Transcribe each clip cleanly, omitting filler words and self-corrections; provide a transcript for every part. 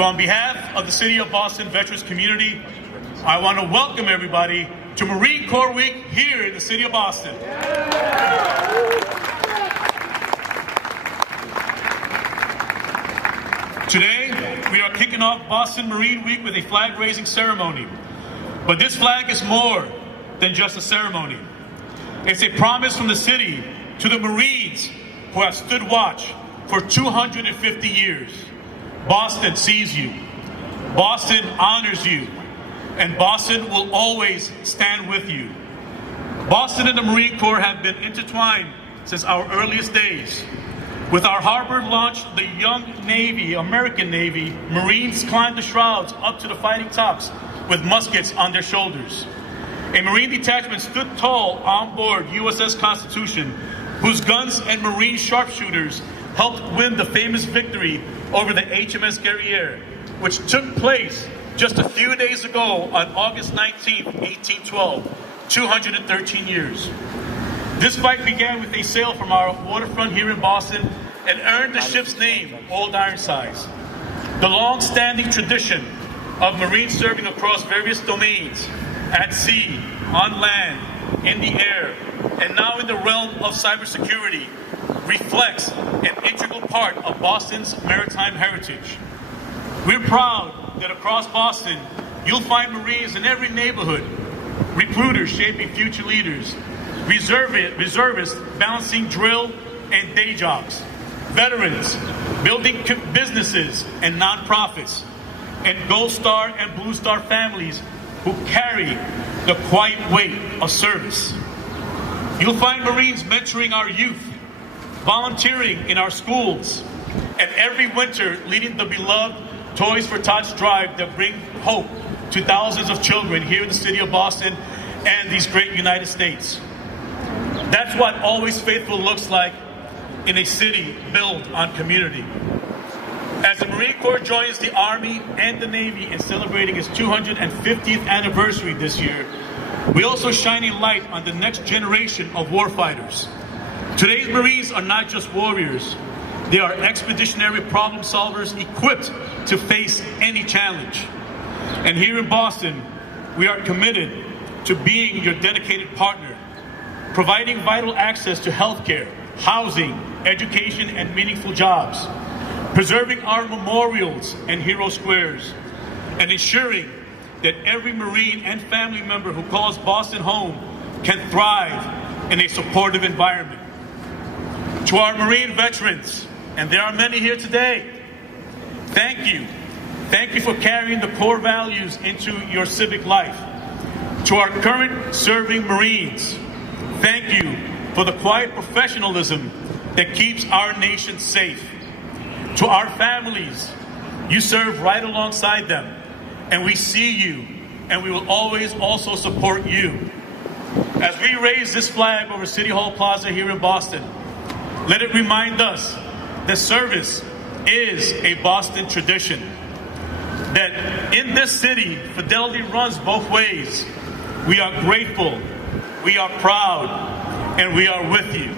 So on behalf of the City of Boston Veterans community, I want to welcome everybody to Marine Corps Week here in the City of Boston. Today, we are kicking off Boston Marine Week with a flag-raising ceremony. But this flag is more than just a ceremony. It's a promise from the city to the Marines who have stood watch for 250 years. Boston sees you. Boston honors you. And Boston will always stand with you. Boston and the Marine Corps have been intertwined since our earliest days. With our harbor launch, the young Navy, American Navy, Marines climbed the shrouds up to the fighting tops with muskets on their shoulders. A Marine detachment stood tall on board USS Constitution, whose guns and Marine sharpshooters helped win the famous victory over the HMS Guerriere, which took place just a few days ago on August 19, 1812, 213 years. This fight began with a sail from our waterfront here in Boston and earned the ship's name, Old Ironsides. The long-standing tradition of Marines serving across various domains, at sea, on land, in the air, and now in the realm of cybersecurity, reflects an integral part of Boston's maritime heritage. We're proud that across Boston, you'll find Marines in every neighborhood, recruiters shaping future leaders, reservists balancing drill and day jobs, veterans building businesses and nonprofits, and Gold Star and Blue Star families who carry the quiet weight of service. You'll find Marines mentoring our youth, volunteering in our schools, and every winter leading the beloved Toys for Tots drive that bring hope to thousands of children here in the city of Boston and these great United States. That's what Always Faithful looks like in a city built on community. As the Marine Corps joins the Army and the Navy in celebrating its 250th anniversary this year, we also shine a light on the next generation of warfighters. Today's Marines are not just warriors. They are expeditionary problem solvers equipped to face any challenge. And here in Boston, we are committed to being your dedicated partner, providing vital access to healthcare, housing, education, and meaningful jobs, preserving our memorials and hero squares, and ensuring that every Marine and family member who calls Boston home can thrive in a supportive environment. To our Marine veterans, and there are many here today, thank you. Thank you for carrying the core values into your civic life. To our current serving Marines, thank you for the quiet professionalism that keeps our nation safe. To our families, you serve right alongside them, and we see you, and we will always also support you. As we raise this flag over City Hall Plaza here in Boston, let it remind us that service is a Boston tradition. That in this city, fidelity runs both ways. We are grateful, we are proud, and we are with you.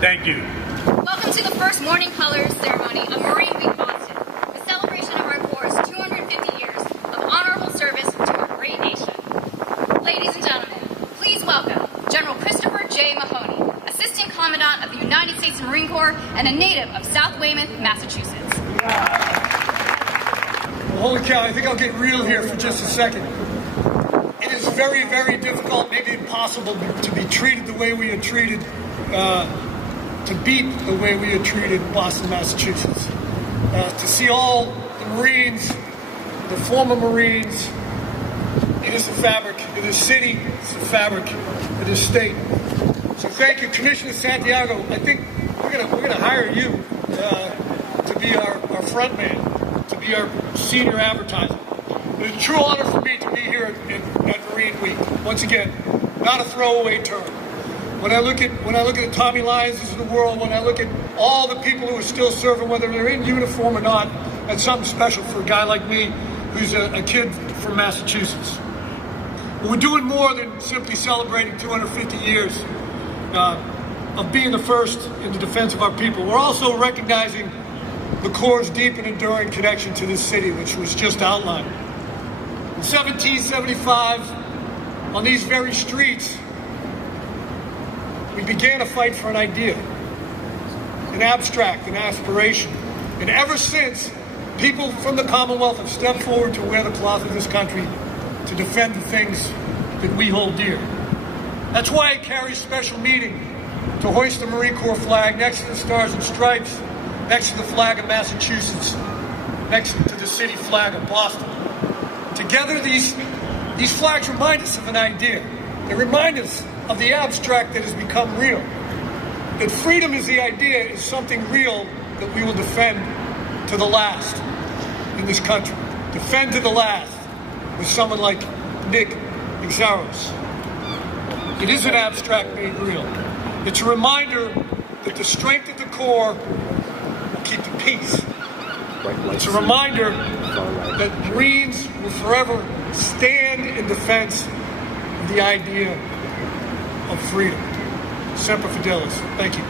Thank you. Welcome to the first Morning Colors ceremony of Marine Week Boston, a celebration of our Corps' 250 years of honorable service to our great nation. Ladies and gentlemen, please welcome General Christopher J. Mahoney, Assistant Commandant of the United States Marine Corps and a native of South Weymouth, Massachusetts. Well, holy cow, I think I'll get real here for just a second. It is very, very difficult, maybe impossible, to be treated the way we are treated, to beat the way we are treated in Boston, Massachusetts. To see all the Marines, the former Marines, it is the fabric, it is city, it's the fabric, it is state. So thank you, Commissioner Santiago. I think we're gonna hire you to be our front man, to be our senior advertiser. It's a true honor for me to be here at Marine Week. Once again, not a throwaway term. When I look at the Tommy Lyonses of the world, when I look at all the people who are still serving, whether they're in uniform or not, that's something special for a guy like me, who's a kid from Massachusetts. But we're doing more than simply celebrating 250 years of being the first in the defense of our people. We're also recognizing the Corps' deep and enduring connection to this city, which was just outlined. In 1775, on these very streets, we began a fight for an idea, an abstract, an aspiration. And ever since, people from the Commonwealth have stepped forward to wear the cloth of this country to defend the things that we hold dear. That's why it carries special meaning to hoist the Marine Corps flag next to the Stars and Stripes, next to the flag of Massachusetts, next to the city flag of Boston. Together, these flags remind us of an idea. They remind us of the abstract that has become real. That freedom is the idea, is something real that we will defend to the last in this country. Defend to the last with someone like Nick Gonzalez. It is an abstract made real. It's a reminder that the strength of the Corps will keep the peace. It's a reminder that Marines will forever stand in defense of the idea of freedom. Semper Fidelis. Thank you.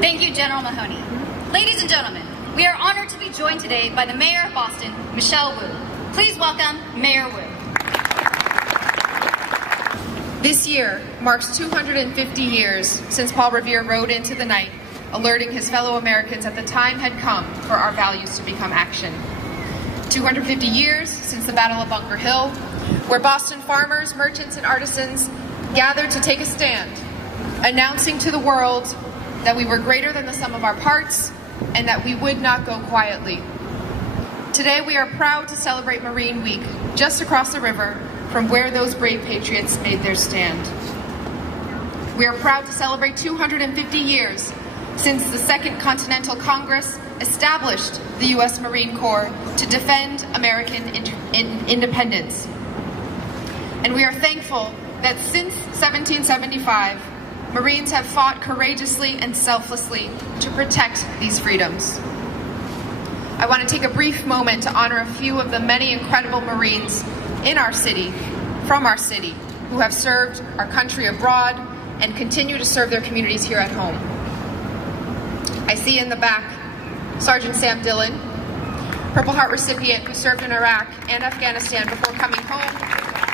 Thank you, General Mahoney. Ladies and gentlemen, we are honored to be joined today by the Mayor of Boston, Michelle Wu. Please welcome Mayor Wu. This year marks 250 years since Paul Revere rode into the night, alerting his fellow Americans that the time had come for our values to become action. 250 years since the Battle of Bunker Hill, where Boston farmers, merchants, and artisans gathered to take a stand, announcing to the world that we were greater than the sum of our parts and that we would not go quietly. Today we are proud to celebrate Marine Week just across the river from where those brave patriots made their stand. We are proud to celebrate 250 years since the Second Continental Congress established the U.S. Marine Corps to defend American independence. And we are thankful that since 1775, Marines have fought courageously and selflessly to protect these freedoms. I want to take a brief moment to honor a few of the many incredible Marines in our city, from our city, who have served our country abroad and continue to serve their communities here at home. I see in the back Sergeant Sam Dillon, Purple Heart recipient who served in Iraq and Afghanistan before coming home,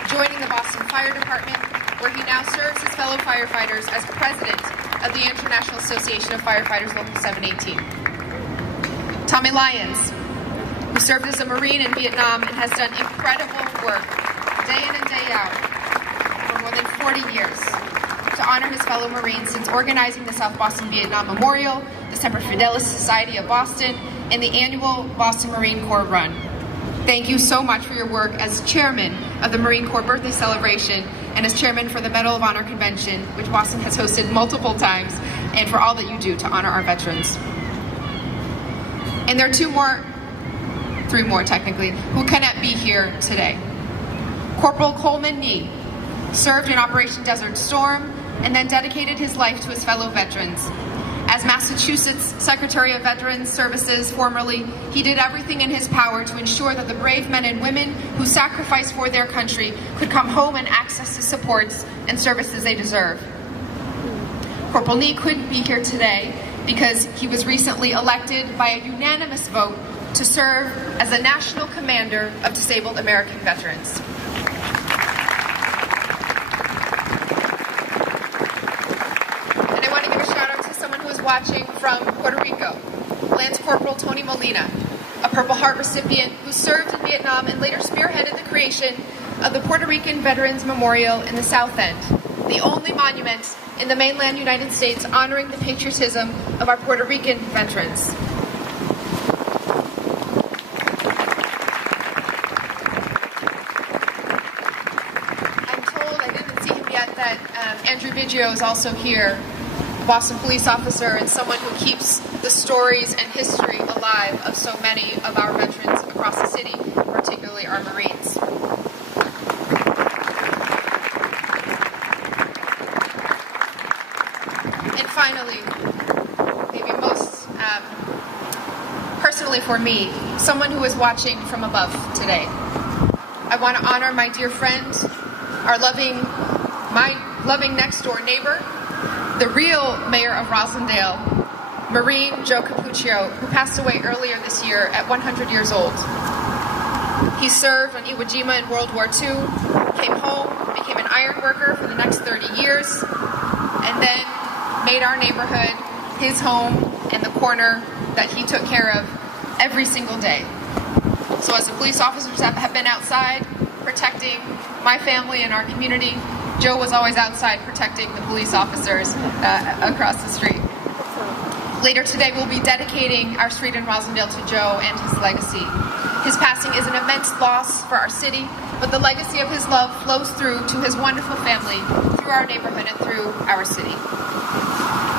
joining the Boston Fire Department, where he now serves his fellow firefighters as president of the International Association of Firefighters Local 718. Tommy Lyons, who served as a Marine in Vietnam and has done incredible work day in and day out for more than 40 years to honor his fellow Marines since organizing the South Boston Vietnam Memorial, the Semper Fidelis Society of Boston, and the annual Boston Marine Corps Run. Thank you so much for your work as chairman of the Marine Corps Birthday Celebration and as chairman for the Medal of Honor Convention, which Boston has hosted multiple times, and for all that you do to honor our veterans. And there are three more technically, who cannot be here today. Corporal Coleman Nee served in Operation Desert Storm and then dedicated his life to his fellow veterans. As Massachusetts Secretary of Veterans Services formerly, he did everything in his power to ensure that the brave men and women who sacrificed for their country could come home and access the supports and services they deserve. Corporal Nee couldn't be here today because he was recently elected by a unanimous vote to serve as the National Commander of Disabled American Veterans. And I want to give a shout out to someone who is watching from Puerto Rico, Lance Corporal Tony Molina, a Purple Heart recipient who served in Vietnam and later spearheaded the creation of the Puerto Rican Veterans Memorial in the South End, the only monument in the mainland United States honoring the patriotism of our Puerto Rican veterans. I'm told, I didn't see him yet, that Andrew Biggio is also here, a Boston police officer and someone who keeps the stories and history alive of so many of our veterans across the city, particularly our Marines. And finally, maybe most personally for me, someone who is watching from above today. I want to honor my dear friend, my loving next door neighbor, the real mayor of Rosendale, Marine Joe Capuccio, who passed away earlier this year at 100 years old. He served on Iwo Jima in World War II, came home, became an iron worker for the next 30 years, and then made our neighborhood his home and the corner that he took care of every single day. So as the police officers have been outside protecting my family and our community, Joe was always outside protecting the police officers across the street. Later today, we'll be dedicating our street in Rosendale to Joe and his legacy. His passing is an immense loss for our city, but the legacy of his love flows through to his wonderful family, through our neighborhood, and through our city.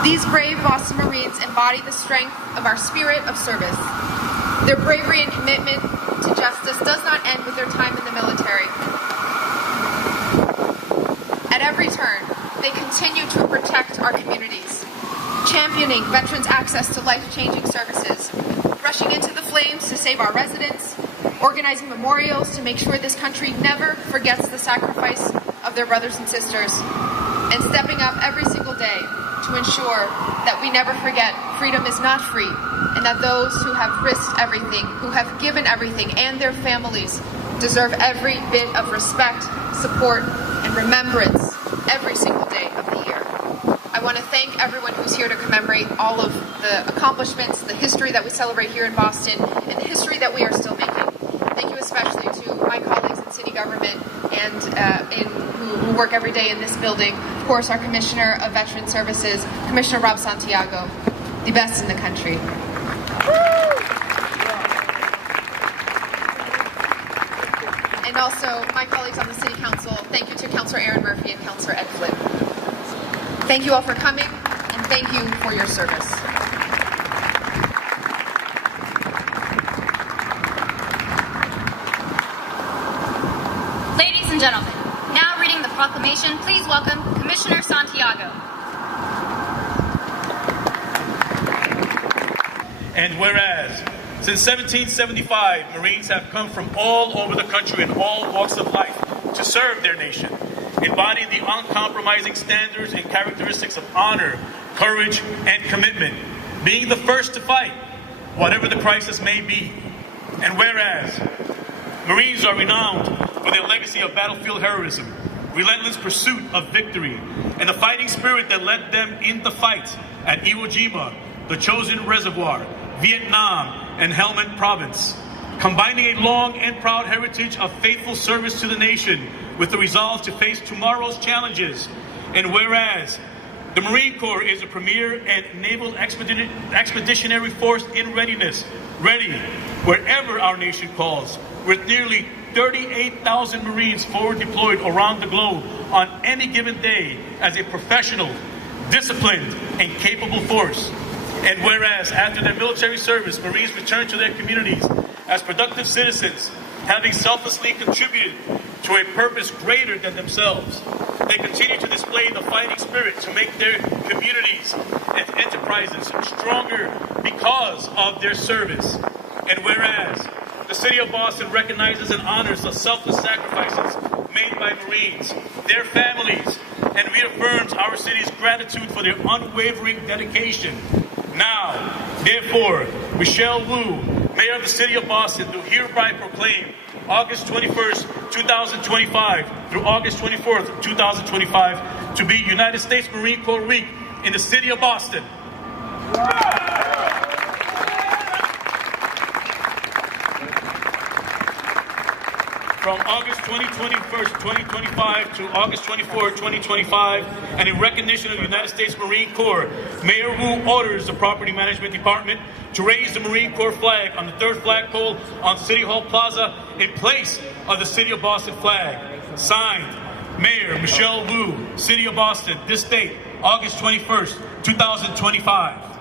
These brave Boston Marines embody the strength of our spirit of service. Their bravery and commitment to justice does not end with their time in the military. At every turn, they continue to protect our communities, championing veterans' access to life-changing services, rushing into the flames to save our residents, organizing memorials to make sure this country never forgets the sacrifice of their brothers and sisters, and stepping up every single day to ensure that we never forget freedom is not free, and that those who have risked everything, who have given everything, and their families deserve every bit of respect, support, and remembrance every single day of the year. I want to thank everyone who's here to commemorate all of the accomplishments, the history that we celebrate here in Boston, and the history that we are still making. Thank you especially to my colleagues in city government and who work every day in this building. Of course, our Commissioner of Veteran Services, Commissioner Rob Santiago, the best in the country. And also, my colleagues on the City Council, thank you to Councilor Aaron Murphy and Councilor Ed Flynn. Thank you all for coming, and thank you for your service. Ladies and gentlemen, now reading the proclamation, please welcome Commissioner Santiago. And whereas, since 1775, Marines have come from all over the country in all walks of life to serve their nation, embodying the uncompromising standards and characteristics of honor, courage, and commitment, being the first to fight, whatever the crisis may be. And whereas, Marines are renowned for their legacy of battlefield heroism, relentless pursuit of victory, and the fighting spirit that led them in the fight at Iwo Jima, the Chosin Reservoir, Vietnam, and Helmand Province, combining a long and proud heritage of faithful service to the nation with the resolve to face tomorrow's challenges. And whereas, the Marine Corps is a premier and naval expeditionary force in readiness, ready wherever our nation calls, with nearly 38,000 Marines forward deployed around the globe on any given day as a professional, disciplined, and capable force. And whereas, after their military service, Marines return to their communities as productive citizens, having selflessly contributed to a purpose greater than themselves, they continue to display the fighting spirit to make their communities and enterprises stronger because of their service. And whereas, the City of Boston recognizes and honors the selfless sacrifices made by Marines, their families, and reaffirms our city's gratitude for their unwavering dedication. Now, therefore, Michelle Wu, Mayor of the City of Boston, do hereby proclaim August 21st, 2025 through August 24th, 2025 to be United States Marine Corps Week in the City of Boston. From August 2025 to August 24, 2025, and in recognition of the United States Marine Corps, Mayor Wu orders the Property Management Department to raise the Marine Corps flag on the third flagpole on City Hall Plaza in place of the City of Boston flag. Signed, Mayor Michelle Wu, City of Boston, this date, August 21st, 2025.